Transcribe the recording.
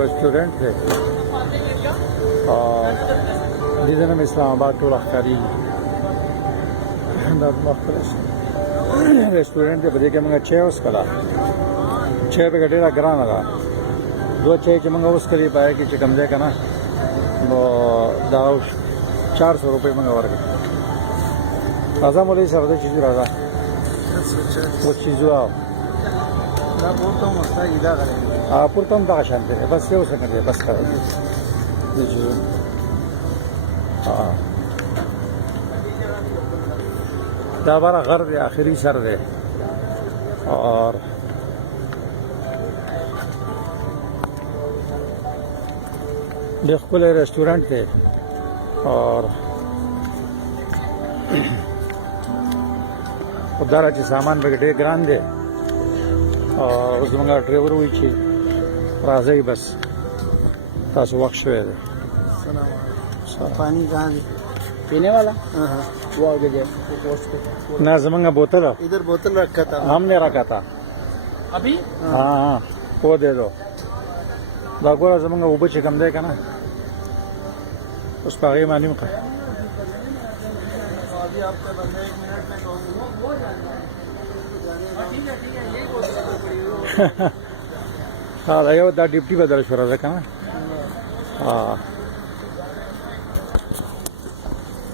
restaurant थे और जिधर में इस्लामाबाद टोला कारी रेस्टोरेंट थे बजे के मंगा 6 उसका 6 पे घटेरा ग्रान लगा 2 6 के मंगा उसके लिए पाया कि चिकन दे का ना वो दाव 400 रुपये मंगा वर्ग राजा मोली सर चीज़ राजा वो चीज़ आओ पुरतम दा शांति है बस से हो सकते बस कर हाँ हमारा घर है आखिरी सर है और खुले रेस्टोरेंट थे और उधर अच्छे सामान बगड़े ग्रान दे और उस मंगा ड्राइवर हुई थी राजा ही बस तास वक्त है पानी कहाँ पीने वाला वो आगे गया ना जमंगा बोतल इधर बोतल रखा था हमने रखा था अभी हाँ हाँ वो दे दो बागोरा जमंगा ऊपर चिकन दे का ना उस पर आगे मालूम का अभी आपके बंदे 1 मिनट में कहूँगा हाँ लगे वो डिप्टी बदल छोड़ा था ना हाँ